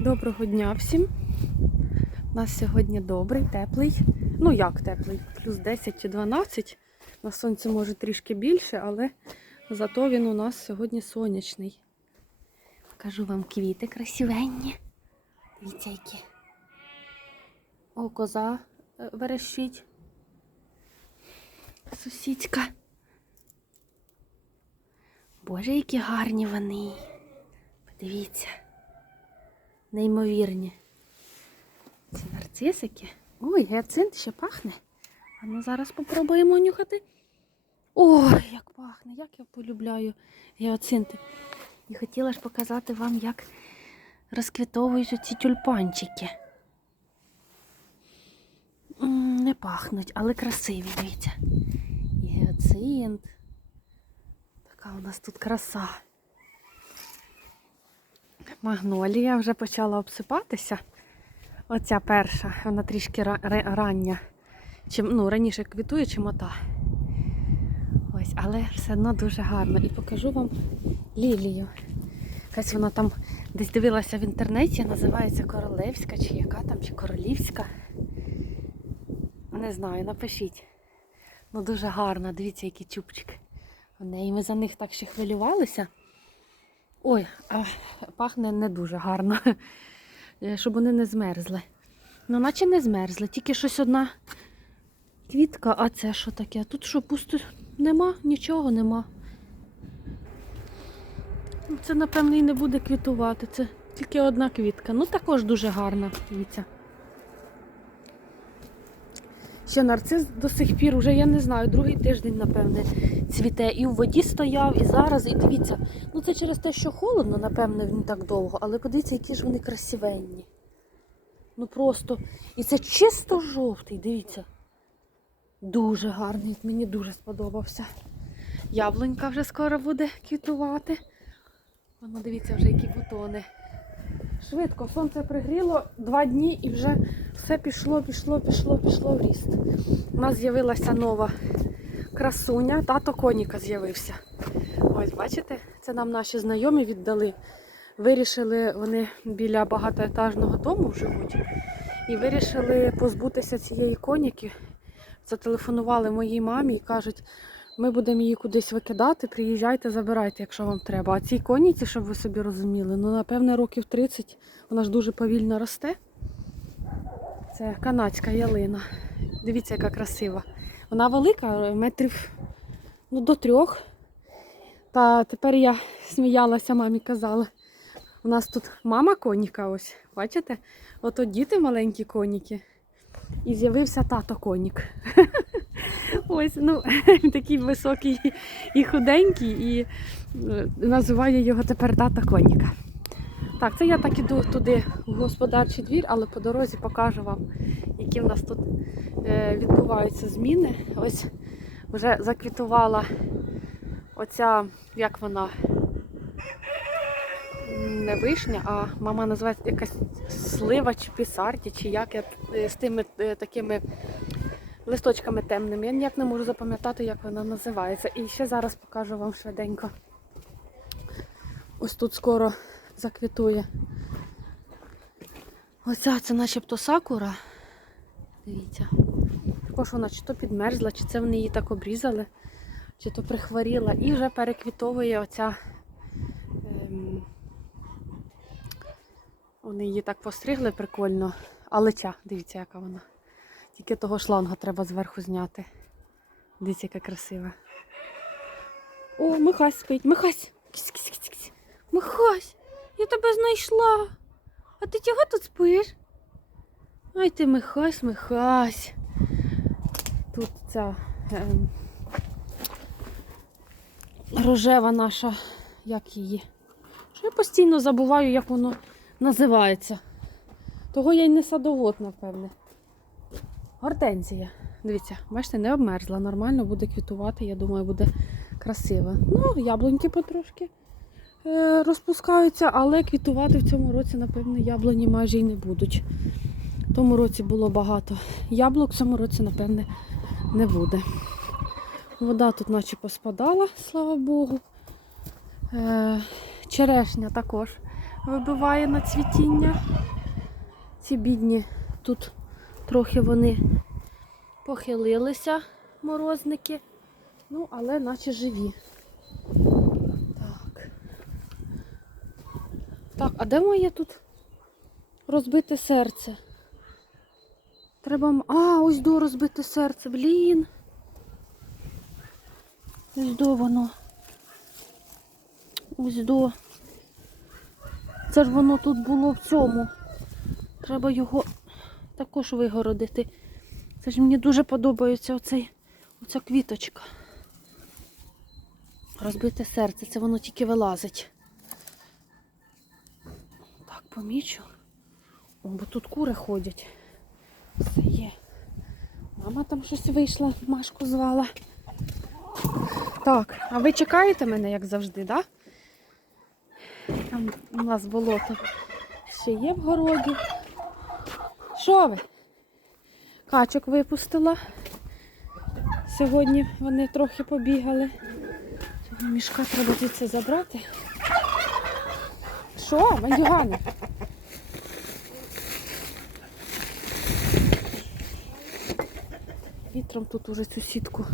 Доброго дня всім. У нас сьогодні добрий, теплий. Ну як теплий? Плюс 10 чи 12. На сонці може трішки більше, але зато він у нас сьогодні сонячний. Покажу вам квіти красивенні. Дивіться, які. О, коза е, верещить. Сусідська. Боже, які гарні вони. Подивіться. Неймовірні. Ці нарцисики. Ой, гіацинт ще пахне. А ну зараз спробуємо нюхати. Ой, як пахне, як я полюбляю гіацинти. І хотіла ж показати вам, як розквітовують оці тюльпанчики. Не пахнуть, але красиві, дивіться. Гіацинт. Така у нас тут краса. Магнолія вже почала обсипатися. Оця перша, вона трішки ра- ра- рання. Чим, ну, раніше квітує, чим ота. Ось, але все одно дуже гарно. І покажу вам лілію. Якась вона там десь дивилася в інтернеті, називається королевська, чи яка там, чи королівська. Не знаю, напишіть. Ну дуже гарна, дивіться, який чубчик. У неї ми за них так ще хвилювалися. Ой, пахне не дуже гарно, Е, щоб вони не змерзли. Ну, наче не змерзли, тільки щось одна квітка, а це що таке? Тут що, пусто нема, нічого нема. Ну, Це, напевно, і не буде квітувати. Це тільки одна квітка. Ну, також дуже гарна, дивіться. Ще нарцис до сих пір, уже я не знаю, другий тиждень, напевне, цвіте. І в воді стояв, і зараз, і дивіться. Ну це через те, що холодно, напевне, він так довго, але подивіться, які ж вони красивенні. Ну просто. І це чисто жовтий, дивіться. Дуже гарний, мені дуже сподобався. Яблунька вже скоро буде квітувати. Воно дивіться вже які бутони. Швидко, сонце пригріло два дні і вже все пішло, пішло, пішло, пішло в ріст. У нас з'явилася нова красуня, тато коніка з'явився. Ось, бачите, це нам наші знайомі віддали. Вирішили, вони біля багатоетажного дому живуть. І вирішили позбутися цієї коніки. Зателефонували моїй мамі і кажуть, ми будемо її кудись викидати, приїжджайте, забирайте, якщо вам треба. А цій коніці, щоб ви собі розуміли, ну, напевне, років 30, вона ж дуже повільно росте. Це канадська ялина. Дивіться, яка красива. Вона велика, метрів ну, до трьох. Та тепер я сміялася, мамі казала. У нас тут мама коніка, ось, бачите? Ото діти маленькі коніки. І з'явився тато конік. Ось, ну, такий високий і худенький, і е, називаю його тепер тата коніка. Так, це я так іду туди в господарчий двір, але по дорозі покажу вам, які в нас тут е, відбуваються зміни. Ось вже заквітувала оця, як вона, не вишня, а мама називає якась слива чи пісарті, чи як я е, з тими такими листочками темними. Я ніяк не можу запам'ятати, як вона називається. І ще зараз покажу вам швиденько. Ось тут скоро заквітує. Оця це начебто сакура. Дивіться. Також вона чи то підмерзла, чи це вони її так обрізали, чи то прихворіла. І вже переквітовує оця. Ем, вони її так постригли прикольно. Але ця, дивіться, яка вона. Тільки того шланга треба зверху зняти. Дивіться, яка красива. О, Михась спить. Михась! Кісь, кісь, кісь, кісь. Михась, я тебе знайшла. А ти чого тут спиш? Ай ти Михась, Михась. Тут ця ем, рожева наша, як її. Що я постійно забуваю, як воно називається. Того я й не садовод, напевне. Гортензія. Дивіться, бачите, не обмерзла. Нормально буде квітувати, я думаю, буде красиво. Ну, яблуньки потрошки е, розпускаються, але квітувати в цьому році, напевно, яблуні майже й не будуть. В тому році було багато яблук, в цьому році, напевне, не буде. Вода тут наче поспадала, слава Богу. Е, черешня також вибиває на цвітіння. Ці бідні тут трохи вони похилилися, морозники. Ну, але наче живі. Так. Так, а де моє тут розбите серце? Треба. А, ось до розбите серце, блін. Ось до воно. Ось до. Це ж воно тут було в цьому. Треба його також вигородити. Це ж мені дуже подобається оцей, оця квіточка. Розбите серце, це воно тільки вилазить. Так, помічу. О, бо тут кури ходять. Все є. Мама там щось вийшла, Машку звала. Так, а ви чекаєте мене, як завжди? Да? Там у нас болото ще є в городі. Що ви? Качок випустила. Сьогодні вони трохи побігали. Мішка треба звідси забрати. Що, бандюгани? Вітром тут уже цю сітку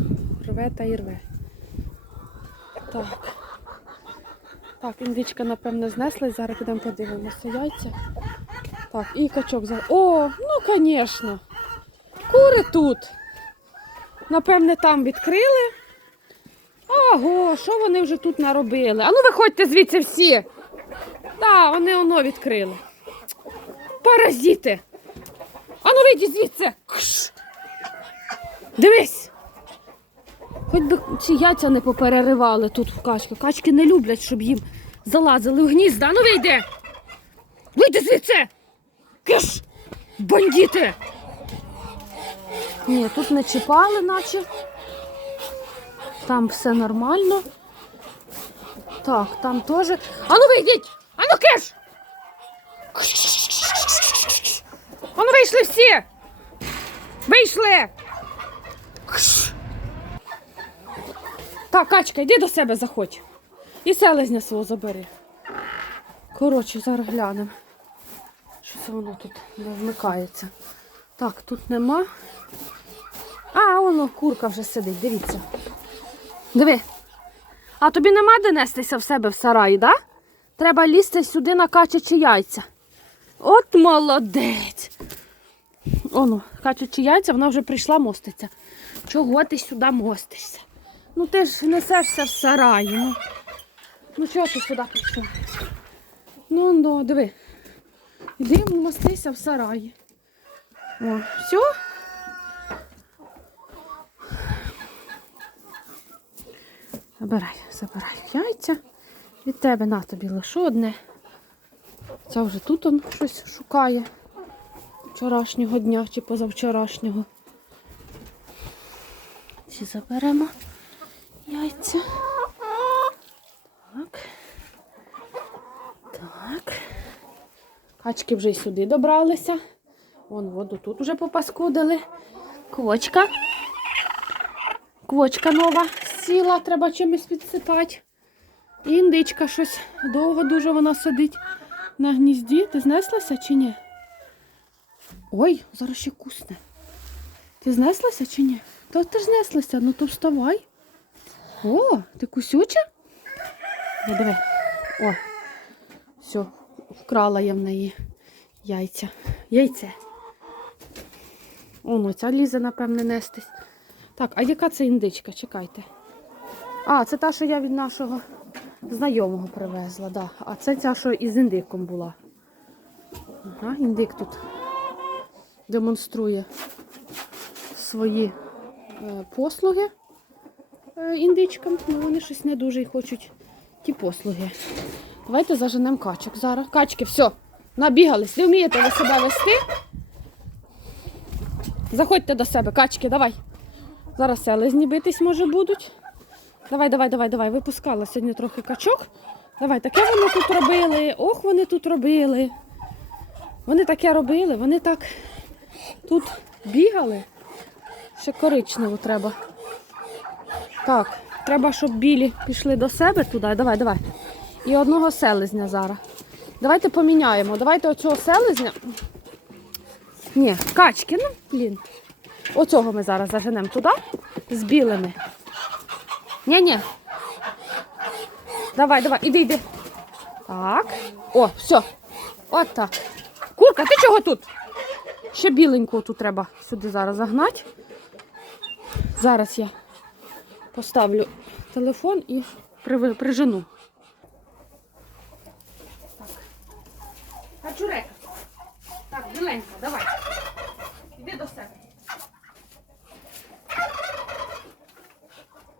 рве та й рве. Так. Так, індичка, напевно, знеслась. Зараз підемо подивимося яйця. Так, і качок зараз. О, ну, звісно. Кури тут. Напевне, там відкрили. Ого, що вони вже тут наробили? А ну виходьте звідси всі. Так, вони воно відкрили. Паразити. А ну вийди звідси. Кш. Дивись. Хоч би ці яйця не попереривали тут в качки. Качки не люблять, щоб їм залазили в гнізда. Ну вийди! Вийди звідси! Киш! Бандити! Ні, тут не чіпали, наче. Там все нормально. Так, там теж. Ану вийдіть! Ану киш! Ану вийшли всі! Вийшли! Так, Качка, йди до себе заходь. І селезня свого забери. Коротше, зараз глянемо. Це воно тут не вмикається. Так, тут нема. А, воно курка вже сидить, дивіться. Диви. А тобі нема де нестися в себе в сараї, да? Треба лізти сюди на качачі яйця. От молодець. Оно, качачі яйця, вона вже прийшла моститься. Чого ти сюди мостишся? Ну ти ж несешся в сараї. Ну, ну чого ти сюди прийшла? Ну, ну, диви. Іди мостися в сараї. О, все? Забирай, забирай яйця. Від тебе на тобі лише одне. Це вже тут он щось шукає вчорашнього дня чи позавчорашнього. Ці заберемо яйця. Так. Качки вже й сюди добралися. Вон воду тут уже попаскудили. Квочка. Квочка нова сіла, треба чимось підсипати. І індичка щось довго дуже вона сидить на гнізді. Ти знеслася чи ні? Ой, зараз ще кусне. Ти знеслася чи ні? Та ти ж знеслася, ну то вставай. О, ти кусюча? Ну, диви. О, все, вкрала я в неї яйця. Яйце. Оно, ця лізе, напевне, нестись. Так, а яка це індичка? Чекайте. А, це та, що я від нашого знайомого привезла, да. А це ця, що із індиком була. Ага, індик тут демонструє свої е, послуги е, індичкам. Ну, вони щось не дуже хочуть ті послуги. Давайте заженемо качок зараз. Качки, все, набігались. Не вмієте ви себе вести? Заходьте до себе, качки, давай. Зараз селезні битись, може, будуть. Давай, давай, давай, давай. Випускала сьогодні трохи качок. Давай, таке вони тут робили. Ох, вони тут робили. Вони таке робили, вони так тут бігали. Ще коричневу треба. Так, треба, щоб білі пішли до себе туди. Давай, давай. І одного селезня зараз. Давайте поміняємо. Давайте оцього селезня. Ні, качки, ну, блін. Оцього ми зараз заженемо туди з білими. Ні-ні. Давай, давай, іди, іди. Так. О, все. От так. Курка, ти чого тут? Ще біленьку тут треба сюди зараз загнати. Зараз я поставлю телефон і прижену. Качурека. Так, біленька, давай. Іди до себе.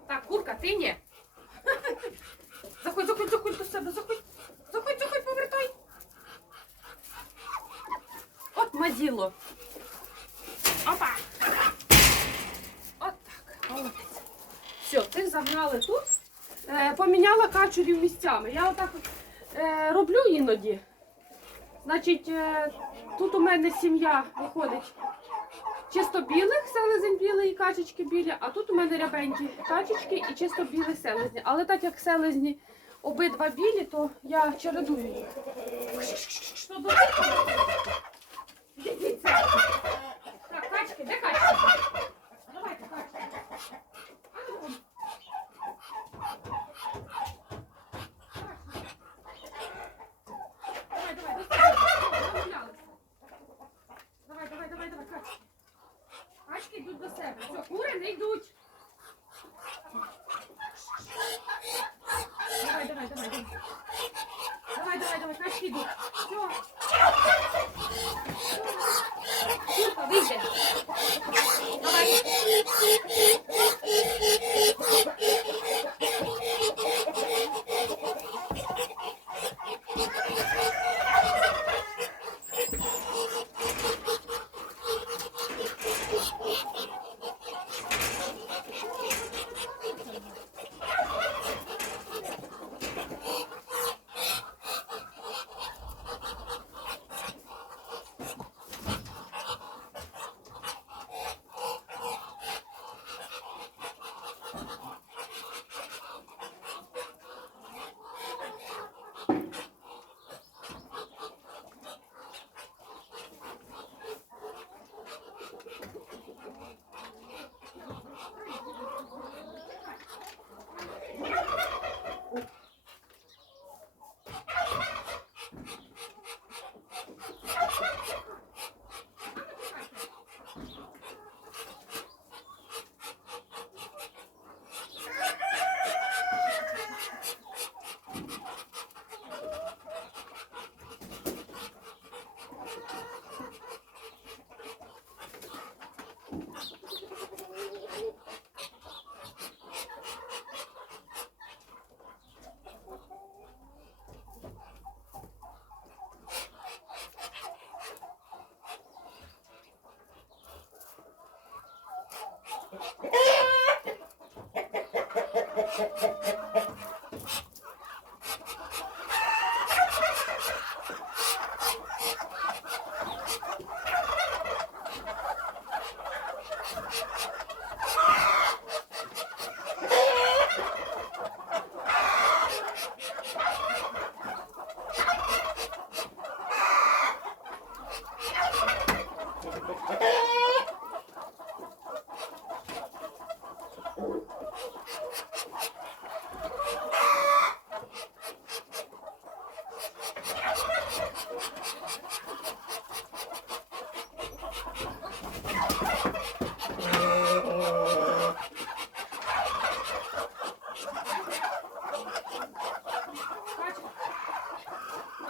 Так, курка, ти ні. Заходь, заходь, заходь до себе, заходь. Заходь, заходь, повертай. От мазіло. Опа. От так, молодець. Все, ти загнали тут. Е, поміняла качурів місцями. Я отак е, роблю іноді. Значить, е, тут у мене сім'я виходить чисто білих селезень білий і качечки білі, а тут у мене рябенькі качечки і чисто білі селезні. Але так як селезні обидва білі, то я чередую їх. Дивіться. Так, качки, де качки? Давайте, качки. А ну, Давай, давай, до себе. Давай, давай, давай, давай, качки. Качки йдуть до себе. Все, кури не йдуть. Давай, давай, давай, давай. Давай, давай, давай, качки йдуть. Все. Курка, вийде. Давай. Hup, hup,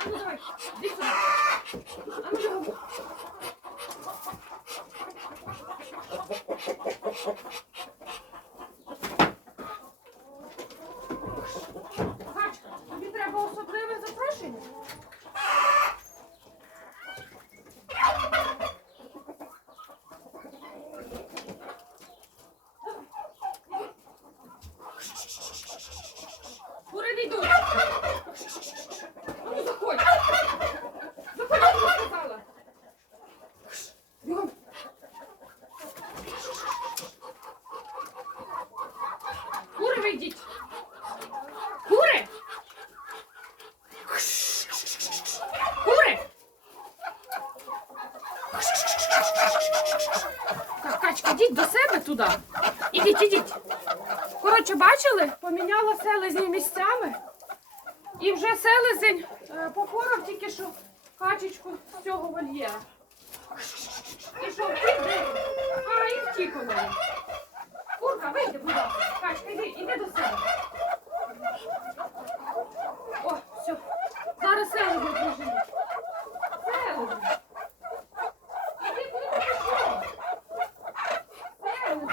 Thank you. кури. Кури? Кури? Качка, йдіть до себе туди. Ідіть, ідіть. Коротше, бачили? Поміняла селезні місцями. І вже селезень е, попоров тільки що качечку з цього вольєра. І що, вийде? А, і втік у мене. Курка, вийди, будь ласка. Качка, іди, іди до себе. О, все. Зараз селезень приживу. Селезень. Іди, куди ти пішов? Селезень.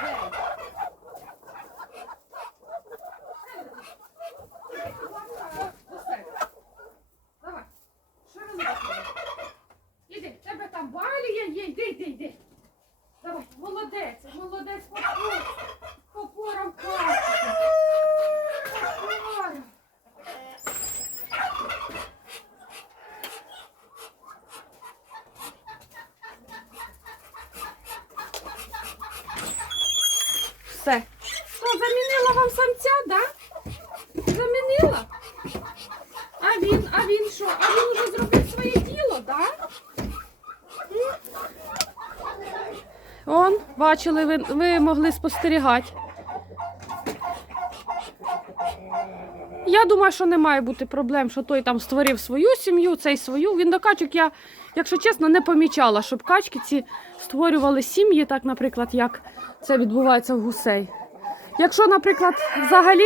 До себе. Давай. Що ви робите? Іди, в тебе там балія є, йди, йди, йди. Давай, молодець, молодець, попор. Попором качку. Попором. Все. Що, замінила вам самця, да? Замінила? А він, а він що? А він уже зробив своє діло, так? Он, бачили, ви, ви могли спостерігати. Я думаю, що не має бути проблем, що той там створив свою сім'ю, цей свою. Він до качок я, якщо чесно, не помічала, щоб качки ці створювали сім'ї, так, наприклад, як це відбувається в гусей. Якщо, наприклад, взагалі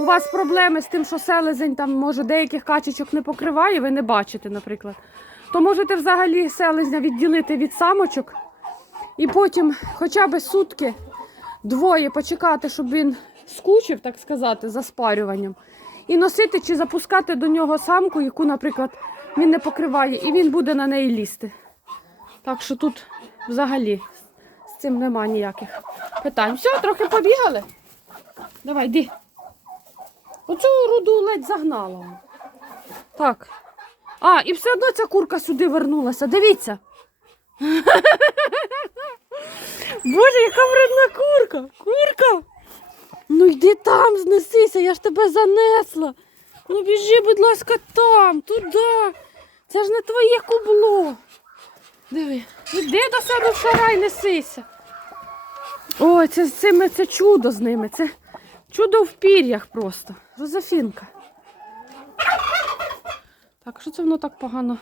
у вас проблеми з тим, що селезень там може деяких качечок не покриває, ви не бачите, наприклад, то можете взагалі селезня відділити від самочок і потім хоча б сутки двоє почекати, щоб він скучив, так сказати, за спарюванням, і носити чи запускати до нього самку, яку, наприклад, він не покриває, і він буде на неї лізти. Так що тут взагалі з цим нема ніяких питань. Все, трохи побігали. Давай, йди. Оцю руду ледь загнала. Так. А, і все одно ця курка сюди вернулася. Дивіться. Боже, яка вредна курка! Курка! Ну йди там, знесися, я ж тебе занесла. Ну біжи, будь ласка, там, туди. Це ж не твоє кубло. Диви, іди до себе в шарай, несися. Ой, це, це, це чудо з ними. Це чудо в пір'ях просто. Жозефінка. Так, що це воно так погано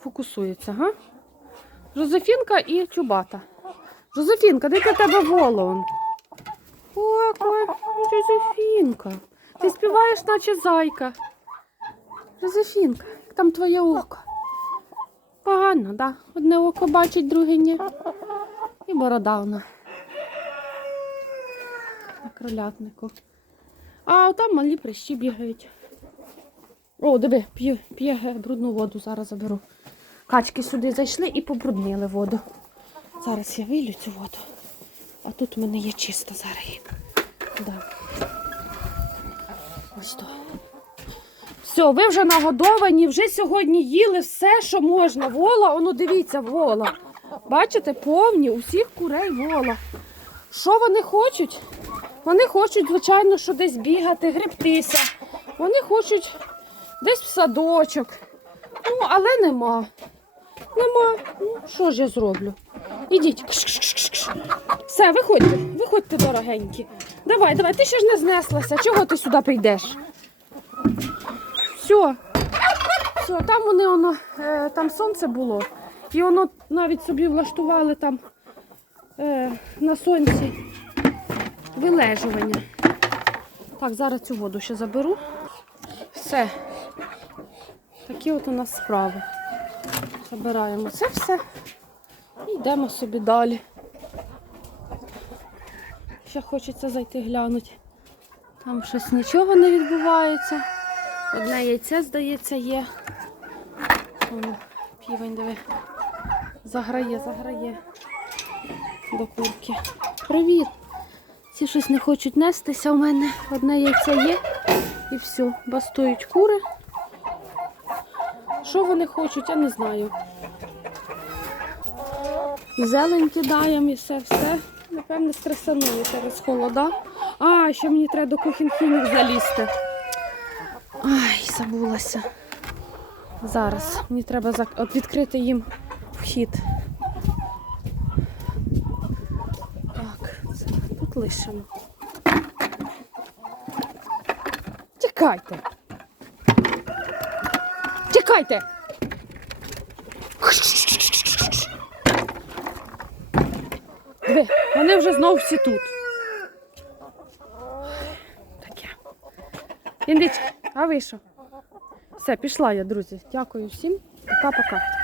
фокусується, га? Жозефінка і чубата. Жозефінка, де для тебе волон? Ой, Жозефінка. Ти співаєш, наче зайка. Жозефінка, як там твоє око? Погано, так? Да? Одне око бачить, друге ні. І борода вона. Кролятнику. А там малі прищі бігають. О, диви, п'є, п'є брудну воду, зараз заберу. Качки сюди зайшли і побруднили воду. Зараз я вилю цю воду. А тут у мене є чиста зараз. Да. Ось то. Все, ви вже нагодовані, вже сьогодні їли все, що можна. Вола, воно дивіться, вола. Бачите, повні, усіх курей вола. Що вони хочуть? Вони хочуть, звичайно, що десь бігати, гребтися. Вони хочуть десь в садочок. Ну, але нема. Нема. Ну, що ж я зроблю? Ідіть. Все, виходьте, виходьте, дорогенькі. Давай, давай, ти ще ж не знеслася. Чого ти сюди прийдеш? Все. Все, там вони воно, е, там сонце було. І воно навіть собі влаштували там е, на сонці вилежування. Так, зараз цю воду ще заберу. Все. Такі от у нас справи. Забираємо це все і йдемо собі далі. Ще хочеться зайти глянути. Там щось нічого не відбувається. Одне яйце, здається, є. Воно, півень, диви. Заграє, заграє до курки. Привіт! Ці щось не хочуть нестися. У мене одне яйце є і все. Бастують кури. Що вони хочуть, я не знаю. Зелень кидаємо і все, все. Напевне, стресанули через холода. А, ще мені треба до кухінхінів залізти. Ай, забулася. Зараз мені треба відкрити їм вхід. Так. Ближче. Тікайте. Тікайте. Диви, вони вже знов всі тут. Таке. Індич, а ви що? Все, пішла я, друзі. Дякую всім. Пока-пока.